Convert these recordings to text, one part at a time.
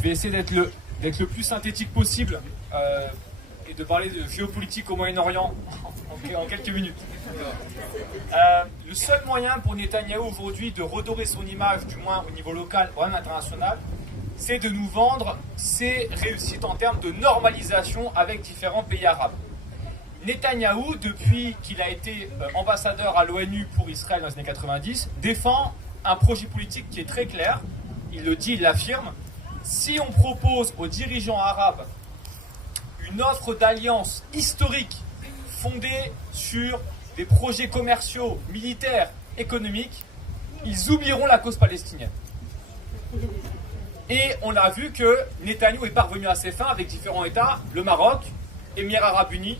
Je vais essayer d'être le plus synthétique possible et de parler de géopolitique au Moyen-Orient en quelques minutes. Le seul moyen pour Netanyahou aujourd'hui de redorer son image, du moins au niveau local, voire même international, c'est de nous vendre ses réussites en termes de normalisation avec différents pays arabes. Netanyahou, depuis qu'il a été ambassadeur à l'ONU pour Israël dans les années 90, défend un projet politique qui est très clair. Il le dit, il l'affirme. Si on propose aux dirigeants arabes une offre d'alliance historique fondée sur des projets commerciaux, militaires, économiques, ils oublieront la cause palestinienne. Et on a vu que Netanyahou est parvenu à ses fins avec différents États, le Maroc, Émirats Arabes Unis,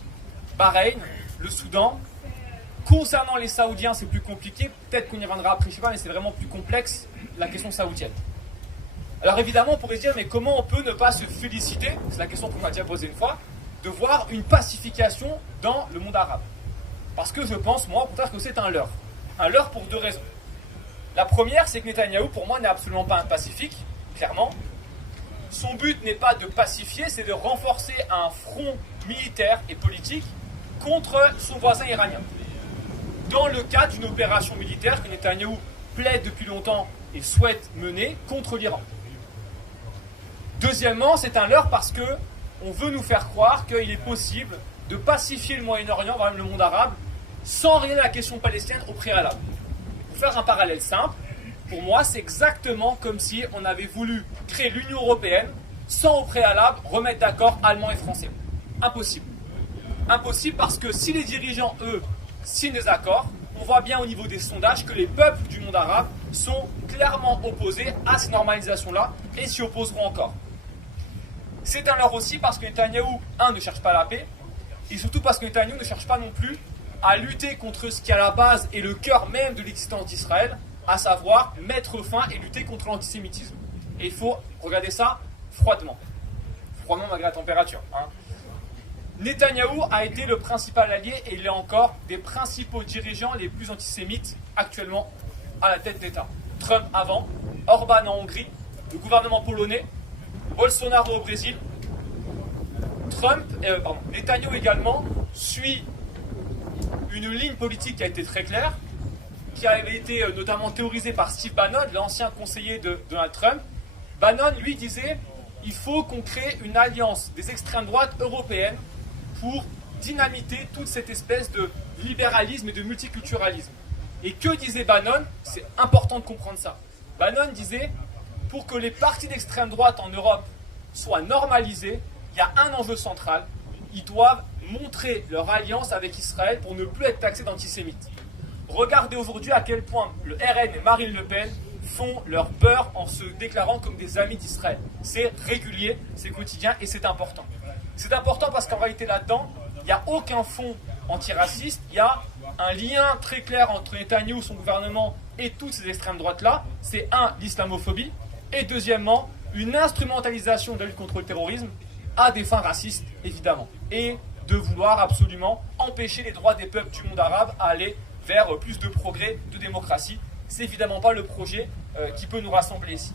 Bahreïn, le Soudan. Concernant les Saoudiens, c'est plus compliqué. Peut-être qu'on y reviendra après, je ne sais pas, mais c'est vraiment plus complexe, la question saoudienne. Alors évidemment, on pourrait se dire, mais comment on peut ne pas se féliciter, c'est la question qu'on m'a déjà posée une fois, de voir une pacification dans le monde arabe. Parce que je pense, moi, au contraire, que c'est un leurre. Un leurre pour deux raisons. La première, c'est que Netanyahou, pour moi, n'est absolument pas un pacifique, clairement. Son but n'est pas de pacifier, c'est de renforcer un front militaire et politique contre son voisin iranien. Dans le cadre d'une opération militaire que Netanyahou plaide depuis longtemps et souhaite mener contre l'Iran. Deuxièmement, c'est un leurre parce que on veut nous faire croire qu'il est possible de pacifier le Moyen-Orient, voire même le monde arabe, sans régler la question palestinienne au préalable. Pour faire un parallèle simple, pour moi, c'est exactement comme si on avait voulu créer l'Union européenne sans au préalable remettre d'accord Allemands et Français. Impossible. Impossible parce que si les dirigeants, eux, signent des accords, on voit bien au niveau des sondages que les peuples du monde arabe sont clairement opposés à ces normalisations-là et s'y opposeront encore. C'est un leurre aussi parce que Netanyahou, ne cherche pas la paix, et surtout parce que Netanyahou ne cherche pas non plus à lutter contre ce qui à la base est le cœur même de l'existence d'Israël, à savoir mettre fin et lutter contre l'antisémitisme. Et il faut regarder ça froidement. Froidement malgré la température. Netanyahou a été le principal allié, et il est encore, des principaux dirigeants les plus antisémites actuellement à la tête d'État. Trump avant, Orban en Hongrie, le gouvernement polonais, Bolsonaro au Brésil. Netanyahou également suit une ligne politique qui a été très claire, qui avait été notamment théorisée par Steve Bannon, l'ancien conseiller de Donald Trump. Bannon, lui, disait il faut qu'on crée une alliance des extrêmes droites européennes pour dynamiter toute cette espèce de libéralisme et de multiculturalisme. Et que disait Bannon? C'est important de comprendre ça. Bannon disait, pour que les partis d'extrême droite en Europe soient normalisés, il y a un enjeu central. Ils doivent montrer leur alliance avec Israël pour ne plus être taxés d'antisémites. Regardez aujourd'hui à quel point le RN et Marine Le Pen font leur beurre en se déclarant comme des amis d'Israël. C'est régulier, c'est quotidien et c'est important. C'est important parce qu'en réalité là-dedans, il n'y a aucun fond antiraciste, il y a un lien très clair entre Netanyahou, son gouvernement et toutes ces extrêmes droites-là. C'est l'islamophobie, et deuxièmement, une instrumentalisation de la lutte contre le terrorisme à des fins racistes, évidemment. Et de vouloir absolument empêcher les droits des peuples du monde arabe à aller vers plus de progrès, de démocratie. C'est évidemment pas le projet qui peut nous rassembler ici.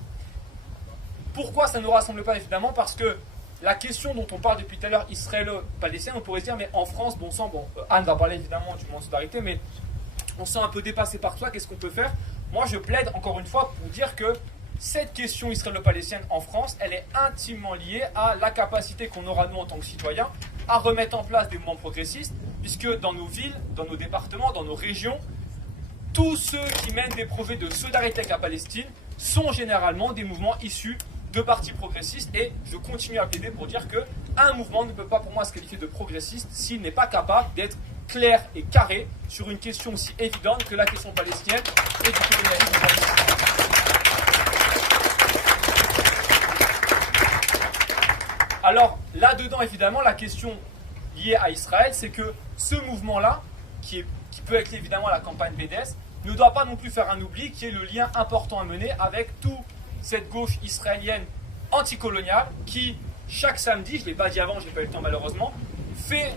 Pourquoi ça ne nous rassemble pas? Évidemment parce que la question dont on parle depuis tout à l'heure, israélo-palestinien, on pourrait se dire, mais en France, bon sang, Anne va parler évidemment du mouvement de solidarité, mais on se sent un peu dépassé par ça, qu'est-ce qu'on peut faire? Moi, je plaide encore une fois pour dire que cette question israélo-palestinienne en France, elle est intimement liée à la capacité qu'on aura, nous, en tant que citoyens, à remettre en place des mouvements progressistes, puisque dans nos villes, dans nos départements, dans nos régions, tous ceux qui mènent des projets de solidarité avec la Palestine sont généralement des mouvements issus de partis progressistes, et je continue à plaider pour dire qu'un mouvement ne peut pas pour moi se qualifier de progressiste s'il n'est pas capable d'être clair et carré sur une question aussi évidente que la question palestinienne et du colonialisme palestinien. Alors là-dedans, évidemment, la question liée à Israël, c'est que ce mouvement-là, qui peut être évidemment la campagne BDS, ne doit pas non plus faire un oubli, qui est le lien important à mener avec toute cette gauche israélienne anticoloniale qui, chaque samedi, je ne l'ai pas dit avant, je n'ai pas eu le temps malheureusement, fait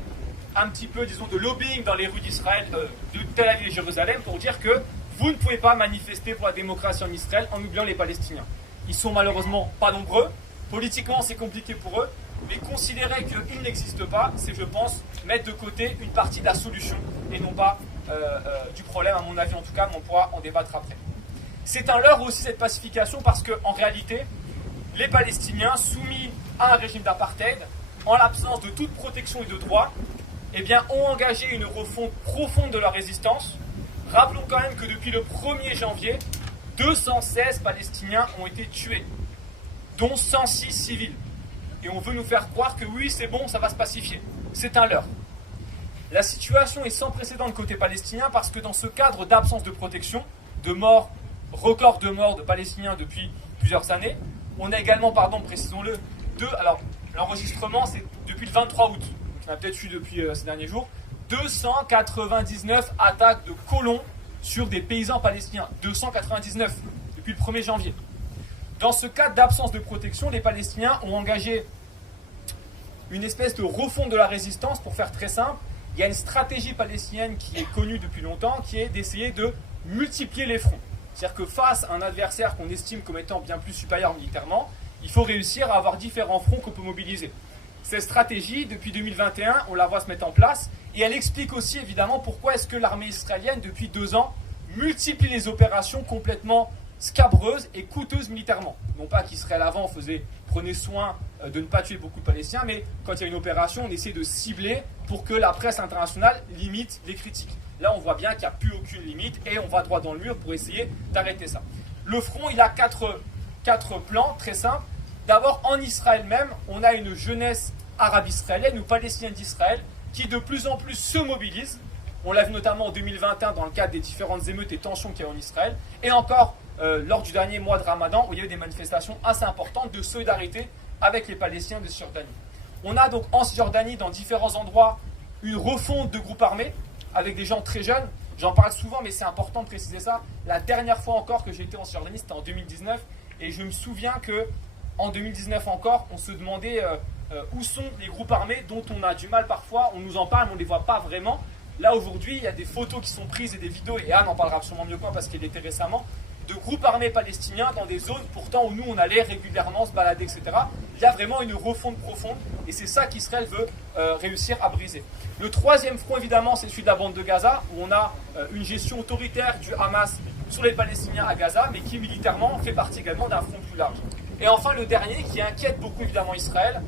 un petit peu, disons, de lobbying dans les rues d'Israël, de Tel Aviv et Jérusalem, pour dire que vous ne pouvez pas manifester pour la démocratie en Israël en oubliant les Palestiniens. Ils sont malheureusement pas nombreux, Politiquement, c'est compliqué pour eux, mais considérer qu'il n'existe pas, c'est, je pense, mettre de côté une partie de la solution et non pas du problème, à mon avis en tout cas, mais on pourra en débattre après. C'est un leurre aussi cette pacification parce qu'en réalité, les Palestiniens soumis à un régime d'apartheid, en l'absence de toute protection et de droit, eh bien, ont engagé une refonte profonde de leur résistance. Rappelons quand même que depuis le 1er janvier, 216 Palestiniens ont été tués, dont 106 civils. Et on veut nous faire croire que oui, c'est bon, ça va se pacifier. C'est un leurre. La situation est sans précédent de côté palestinien parce que dans ce cadre d'absence de protection, de morts, record de morts de Palestiniens depuis plusieurs années, on a également, précisons-le, alors l'enregistrement c'est depuis le 23 août, on a peut-être eu depuis ces derniers jours, 299 attaques de colons sur des paysans palestiniens, 299 depuis le 1er janvier. Dans ce cadre d'absence de protection, les Palestiniens ont engagé une espèce de refonte de la résistance. Pour faire très simple, il y a une stratégie palestinienne qui est connue depuis longtemps, qui est d'essayer de multiplier les fronts. C'est-à-dire que face à un adversaire qu'on estime comme étant bien plus supérieur militairement, il faut réussir à avoir différents fronts qu'on peut mobiliser. Cette stratégie, depuis 2021, on la voit se mettre en place, et elle explique aussi évidemment pourquoi est-ce que l'armée israélienne, depuis 2 ans, multiplie les opérations complètement scabreuses et coûteuses militairement. Non pas qu'Israël avant prenait soin de ne pas tuer beaucoup de Palestiniens, mais quand il y a une opération, on essaie de cibler pour que la presse internationale limite les critiques. Là, on voit bien qu'il n'y a plus aucune limite et on va droit dans le mur pour essayer d'arrêter ça. Le front, il a quatre plans très simples. D'abord, en Israël même, on a une jeunesse arabe-israélienne ou palestinienne d'Israël qui de plus en plus se mobilise. On l'a vu notamment en 2021 dans le cadre des différentes émeutes et tensions qu'il y a en Israël. Et encore lors du dernier mois de Ramadan où il y a eu des manifestations assez importantes de solidarité avec les Palestiniens de Cisjordanie. On a donc en Cisjordanie, dans différents endroits, une refonte de groupes armés avec des gens très jeunes. J'en parle souvent, mais c'est important de préciser ça. La dernière fois encore que j'ai été en Cisjordanie, c'était en 2019. Et je me souviens qu'en 2019 encore, on se demandait où sont les groupes armés dont on a du mal parfois. On nous en parle, mais on ne les voit pas vraiment. Là, aujourd'hui, il y a des photos qui sont prises et des vidéos, et Anne en parlera absolument mieux que moi parce qu'elle était récemment, de groupes armés palestiniens dans des zones pourtant où nous, on allait régulièrement se balader, etc. Il y a vraiment une refonte profonde, et c'est ça qu'Israël veut réussir à briser. Le troisième front, évidemment, c'est celui de la bande de Gaza, où on a une gestion autoritaire du Hamas sur les Palestiniens à Gaza, mais qui militairement fait partie également d'un front plus large. Et enfin, le dernier, qui inquiète beaucoup évidemment Israël,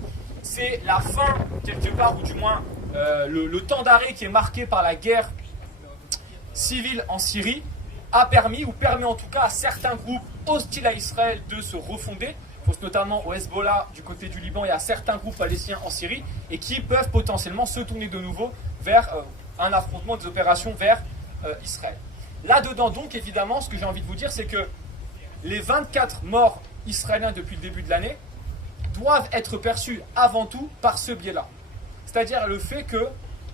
c'est la fin, quelque part, ou du moins le temps d'arrêt qui est marqué par la guerre civile en Syrie, a permis, ou permet en tout cas à certains groupes hostiles à Israël de se refonder. Je pense notamment au Hezbollah du côté du Liban et à certains groupes palestiniens en Syrie, et qui peuvent potentiellement se tourner de nouveau vers un affrontement des opérations vers Israël. Là-dedans donc, évidemment, ce que j'ai envie de vous dire, c'est que les 24 morts israéliens depuis le début de l'année doivent être perçus avant tout par ce biais-là. C'est-à-dire le fait que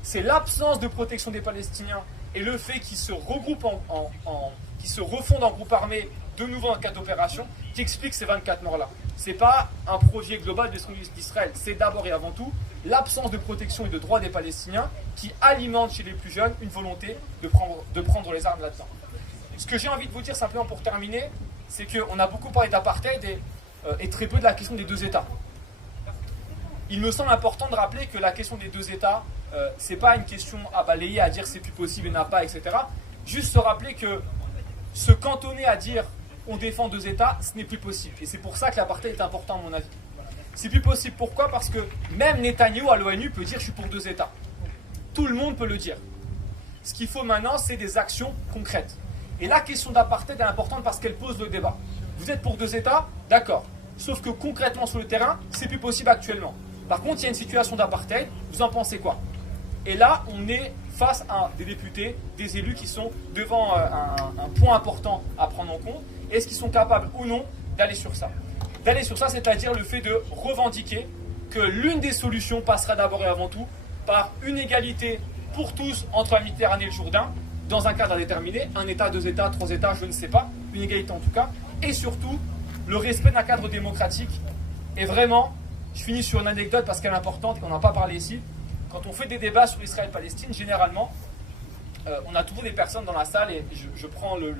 c'est l'absence de protection des Palestiniens et le fait qu'ils se regroupent qu'ils se refondent en groupe armé de nouveau en cas d'opération qui explique ces 24 morts-là. Ce n'est pas un projet global de destruction d'Israël, c'est d'abord et avant tout l'absence de protection et de droits des Palestiniens qui alimente chez les plus jeunes une volonté de prendre les armes là-dedans. Ce que j'ai envie de vous dire simplement pour terminer, c'est qu'on a beaucoup parlé d'apartheid et très peu de la question des 2 États. Il me semble important de rappeler que la question des 2 États, ce n'est pas une question à balayer, à dire c'est plus possible et n'a pas, etc. Juste se rappeler que se cantonner à dire on défend 2 États, ce n'est plus possible. Et c'est pour ça que l'apartheid est important à mon avis. C'est plus possible, pourquoi? Parce que même Netanyahou à l'ONU peut dire je suis pour 2 États. Tout le monde peut le dire. Ce qu'il faut maintenant, c'est des actions concrètes. Et la question d'apartheid est importante parce qu'elle pose le débat. Vous êtes pour 2 États? D'accord. Sauf que concrètement sur le terrain, c'est plus possible actuellement. Par contre, il y a une situation d'apartheid, vous en pensez quoi? Et là, on est face à des députés, des élus qui sont devant un point important à prendre en compte. Est-ce qu'ils sont capables ou non d'aller sur ça? D'aller sur ça, c'est-à-dire le fait de revendiquer que l'une des solutions passera d'abord et avant tout par une égalité pour tous entre la Méditerranée et le Jourdain, dans un cadre déterminé, 1 État, 2 États, 3 États, je ne sais pas, une égalité en tout cas, et surtout le respect d'un cadre démocratique. Et vraiment, je finis sur une anecdote parce qu'elle est importante et qu'on n'a pas parlé ici. Quand on fait des débats sur Israël-Palestine, généralement, on a toujours des personnes dans la salle, et je prends le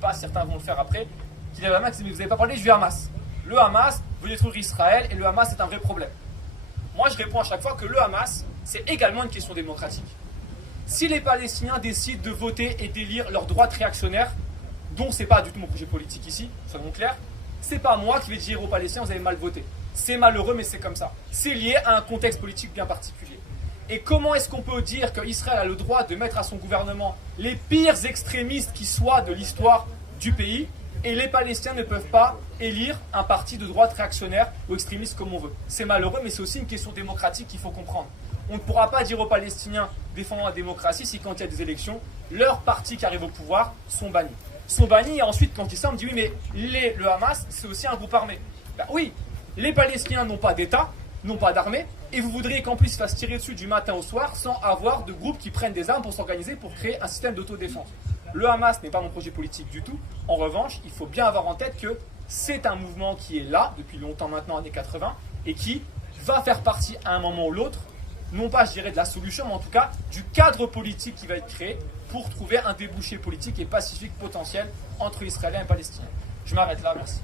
pas, certains vont le faire après, qui lèvent la main et qui disent « Mais vous n'avez pas parlé du Hamas ». Le Hamas, veut détruire Israël et le Hamas est un vrai problème. Moi, je réponds à chaque fois que le Hamas, c'est également une question démocratique. Si les Palestiniens décident de voter et d'élire leurs droites réactionnaires, dont c'est pas du tout mon projet politique ici, soyons clairs, c'est pas moi qui vais dire aux Palestiniens vous avez mal voté. C'est malheureux, mais c'est comme ça. C'est lié à un contexte politique bien particulier. Et comment est-ce qu'on peut dire qu'Israël a le droit de mettre à son gouvernement les pires extrémistes qui soient de l'histoire du pays, et les Palestiniens ne peuvent pas élire un parti de droite réactionnaire ou extrémiste comme on veut? C'est malheureux, mais c'est aussi une question démocratique qu'il faut comprendre. On ne pourra pas dire aux Palestiniens défendant la démocratie si quand il y a des élections, leurs partis qui arrivent au pouvoir sont bannis. Sont bannis et ensuite quand ils sortent, on dit oui mais le Hamas c'est aussi un groupe armé. Ben oui, les Palestiniens n'ont pas d'État, n'ont pas d'armée, et vous voudriez qu'en plus ils se fassent tirer dessus du matin au soir sans avoir de groupes qui prennent des armes pour s'organiser pour créer un système d'autodéfense. Le Hamas n'est pas mon projet politique du tout. En revanche, il faut bien avoir en tête que c'est un mouvement qui est là depuis longtemps maintenant, années 80, et qui va faire partie à un moment ou l'autre, non pas je dirais de la solution, mais en tout cas du cadre politique qui va être créé pour trouver un débouché politique et pacifique potentiel entre Israéliens et Palestiniens. Je m'arrête là, merci.